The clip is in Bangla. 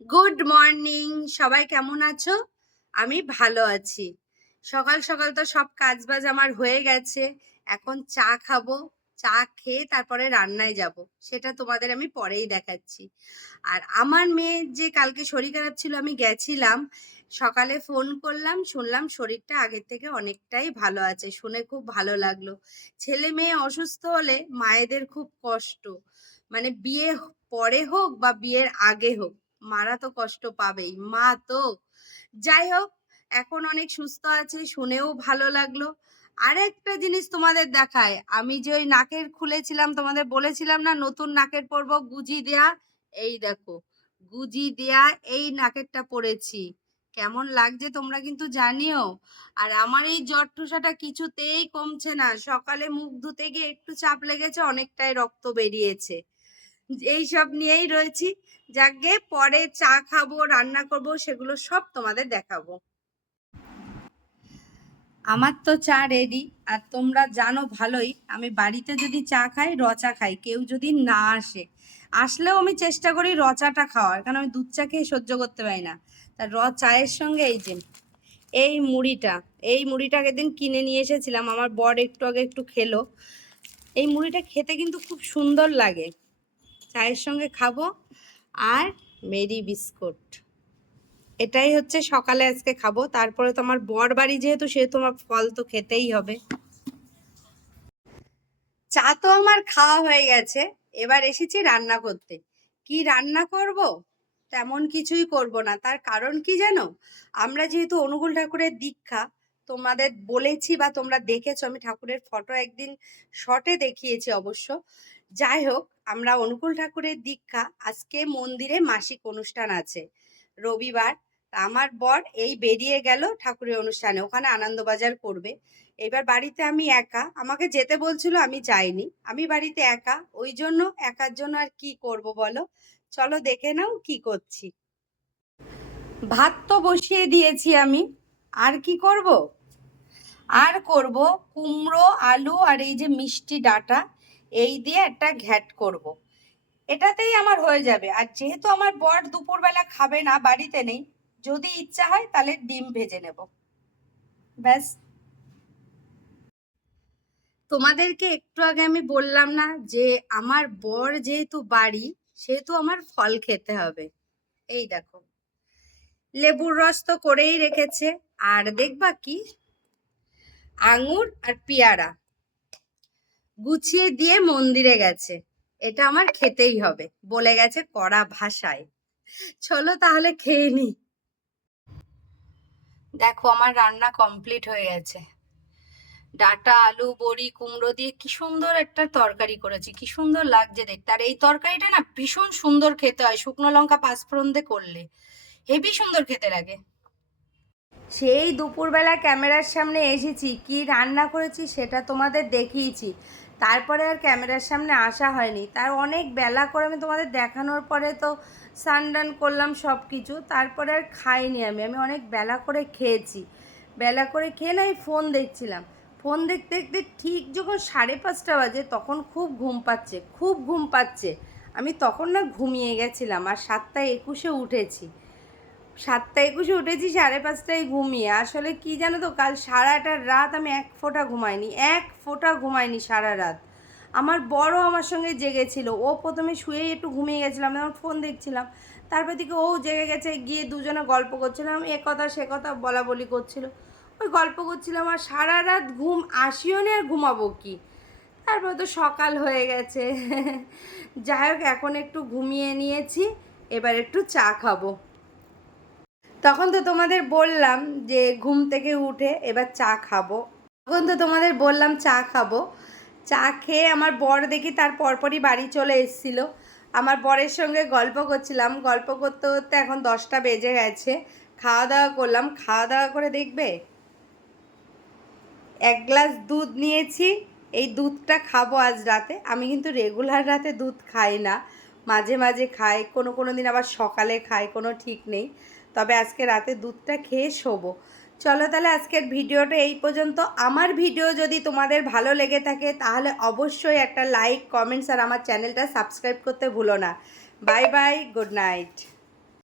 গুড মর্নিং সবাই কেমন আছো? আমি ভালো আছি। সকাল সকাল তো সব কাজ বাজ আমার হয়ে গেছে। এখন চা খাব, চা খেয়ে তারপরে রান্নায় যাব। সেটা তোমাদের আমি পরেই দেখাচ্ছি। আর আমার মেয়ের যে কালকে শরীর খারাপ ছিল, আমি গেছিলাম। সকালে ফোন করলাম, শুনলাম শরীরটা আগের থেকে অনেকটাই ভালো আছে, শুনে খুব ভালো লাগল। ছেলে মেয়ে অসুস্থ হলে মায়েদের খুব কষ্ট। মানে বিয়ে পরে হোক বা বিয়ের আগে হোক মারা তো কষ্ট পাবেই, মা তো। যাই হোক, এখন অনেক সুস্থ আছে, শুনেও ভালো লাগল। আরেকটা জিনিস তোমাদের দেখায় আমি যে ওই নাকের খুলেছিলাম, তোমাদের বলেছিলাম না, নতুন নাকের পরব, গুজি দেয়া, এই দেখো, গুজি দেয়া, এই নাকেরটা পরেছি। কেমন লাগছে তোমরা কিন্তু জানিও। আর আমার এই জ্বর ঠোসাটা কিছুতেই কমছে না, সকালে মুখ ধুতে গিয়ে একটু চাপ লেগেছে, অনেকটাই রক্ত বেরিয়েছে। এইসব নিয়েই রয়েছি। যাকে পরে চা খাব, রান্না করব, সেগুলো সব তোমাদের দেখাবো। আমার তো চা রেডি আর তোমরা জানো ভালোই, আমি বাড়িতে যদি চা খাই রচা খাই, কেউ যদি না আসে। আসলেও আমি চেষ্টা করি রচাটা খাওয়ার, কারণ আমি দুধ চা খেয়ে সহ্য করতে পারি না। তা র চায়ের সঙ্গে এই যে, এই মুড়িটা, এই মুড়িটাকে দিন কিনে নিয়ে এসেছিলাম, আমার বর একটু আগে একটু খেলো। এই মুড়িটা খেতে কিন্তু খুব সুন্দর লাগে। চায়ের সঙ্গে খাব আর মেরি বিস্কুট। এটাই হচ্ছে সকালে আজকে খাব। তারপরে তো আমার বর বাড়ি যেহেতু সেহেতু আমার ফল তো খেতেই হবে। চা তো আমার খাওয়া হয়ে গেছে। এবার এসেছি রান্না করতে। কি রান্না করব? তেমন কিছুই করব না। তার কারণ কি জানো? আমরা যেহেতু অনুকূল ঠাকুরের দীক্ষা তোমাদের বলেছি বা তোমরা দেখেছ, আমি ঠাকুরের ফটো একদিন শর্টে দেখিয়েছি অবশ্য। যাই হোক, আমরা অনুকূল ঠাকুরের দীক্ষা, আজকে মন্দিরে মাসিক অনুষ্ঠান আছে। রবিবার আমার বর এই বেরিয়ে গেল ঠাকুরের অনুষ্ঠানে, ওখানে আনন্দবাজার করবে। এবার বাড়িতে আমি একা, আমাকে যেতে বলছিল, আমি যাইনি। আমি বাড়িতে একা, ওই জন্য, একার জন্য আর কি করব বলো? চলো দেখে নাও কি করছি। ভাত তো বসিয়ে দিয়েছি আমি, আর কি করব? আর করব কুমড়ো, আলু আর এই যে মিষ্টি ডাটা, এই দিয়ে একটা ঘ্যাট করব। এটাতেই আমার হয়ে যাবে। আর যেহেতু আমার বর দুপুরবেলা খাবে না, বাড়িতে নেই, যদি ইচ্ছা হয় তাহলে ডিম ভেজে নেব। ব্যাস। তোমাদেরকে একটু আগে আমি বললাম না যে আমার বর যেহেতু বাড়ি, সেহেতু আমার ফল খেতে হবে। এই দেখো। লেবুর রস তো করেই রেখেছে। আর দেখবা কি আঙুর আর পেয়ারা। গুছিয়ে দিয়ে মন্দিরে গেছে। এটা আমার খেতেই হবে, বলে গেছে কড়া ভাষায়। চলো তাহলে খেয়ে নি। দেখো আমার রান্না কমপ্লিট হয়ে গেছে। ডাটা, আলু, বড়ি, কুমড়ো দিয়ে কি সুন্দর একটা তরকারি করেছি, কি সুন্দর লাগছে দেখতে। আর এই তরকারিটা না ভীষণ সুন্দর খেতে হয়, শুকনো লঙ্কা পাঁচফোড়ন দিয়ে করলে। হেভি সুন্দর খেতে লাগে। সেই দুপুরবেলা ক্যামেরার সামনে এসেছি, কি রান্না করেছি সেটা তোমাদের দেখিয়েছি। তারপরে আর ক্যামেরার সামনে আসা হয়নি। তার অনেক বেলা করে আমি তোমাদের দেখানোর পরে তো সানডান করলাম সব কিছু তারপরে আর খাইনি আমি। আমি অনেক বেলা করে খেয়েছি। বেলা করে খেয়ে না আমি ফোন দেখছিলাম। ফোন দেখতে দেখতে ঠিক যখন সাড়ে পাঁচটা বাজে তখন খুব ঘুম পাচ্ছে, খুব ঘুম পাচ্ছে। আমি তখন না ঘুমিয়ে গেছিলাম আর সাতটা একুশে উঠেছি। সাতটা একুশে উঠেছি, সাড়ে পাঁচটায় ঘুমিয়ে। আসলে কি জানো তো, কাল সারাটা রাত আমি এক ফোঁটা ঘুমাইনি, এক ফোঁটা ঘুমাইনি সারা রাত। আমার বড় আমার সঙ্গে জেগেছিল, ও প্রথমে শুয়েই একটু ঘুমিয়ে গেছিলাম আমার ফোন দেখছিলাম। তারপর থেকে ও জেগে গেছে, গিয়ে দুজনে গল্প করছিলাম এ কথা সে কথা বলা বলি করছিল। ওই গল্প করছিলাম আর সারা রাত ঘুম আসিও নি আর ঘুমাবো কি? তারপর তো সকাল হয়ে গেছে। যাই হোক, এখন একটু ঘুমিয়ে নিয়েছি, এবার একটু চা খাব। তখন তো তোমাদের বললাম যে ঘুম থেকে উঠে এবার চা খাব। তখন তো তোমাদের বললাম চা খাব। চা খেয়ে আমার বর দেখি তার পরপরই বাড়ি চলে এসেছিল। আমার বরের সঙ্গে গল্প করছিলাম। গল্প করতে করতে এখন দশটা বেজে গেছে। খাওয়া দাওয়া করলাম। খাওয়া দাওয়া করে দেখবে এক গ্লাস দুধ নিয়েছি। এই দুধটা খাব আজ রাতে। আমি কিন্তু রেগুলার রাতে দুধ খাই না। মাঝে মাঝে খাই। কোনো কোনো দিন আবার সকালে খাই। কোনো ঠিক নেই। তবে আজকে রাতে দুধটা খেয়ে শোবো। চলো তাহলে আজকের ভিডিওটা এই পর্যন্ত। আমার ভিডিও যদি তোমাদের ভালো লেগে থাকে, তাহলে অবশ্যই একটা লাইক, কমেন্টস আর আমার চ্যানেলটা সাবস্ক্রাইব করতে ভুলো না। Bye bye, good night.